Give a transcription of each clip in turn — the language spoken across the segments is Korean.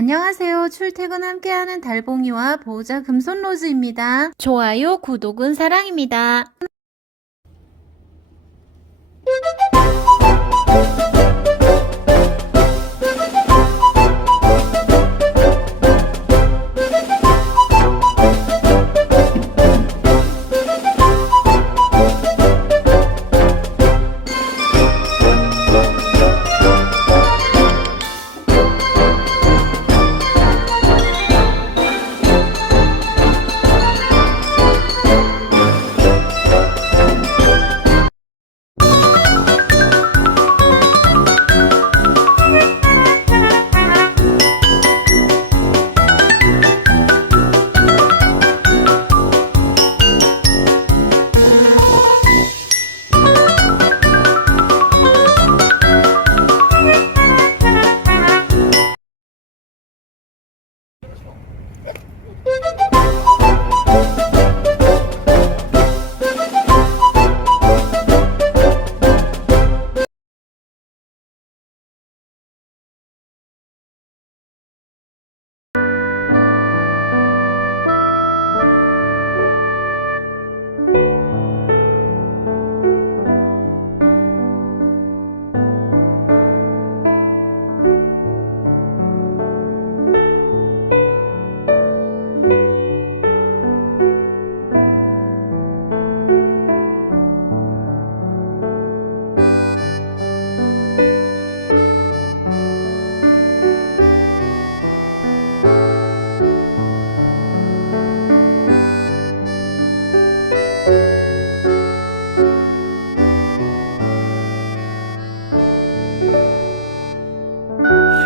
안녕하세요. 출퇴근 함께하는 달봉이와 보호자 금손로즈입니다. 좋아요, 구독은 사랑입니다.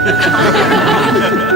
Ha ha ha ha!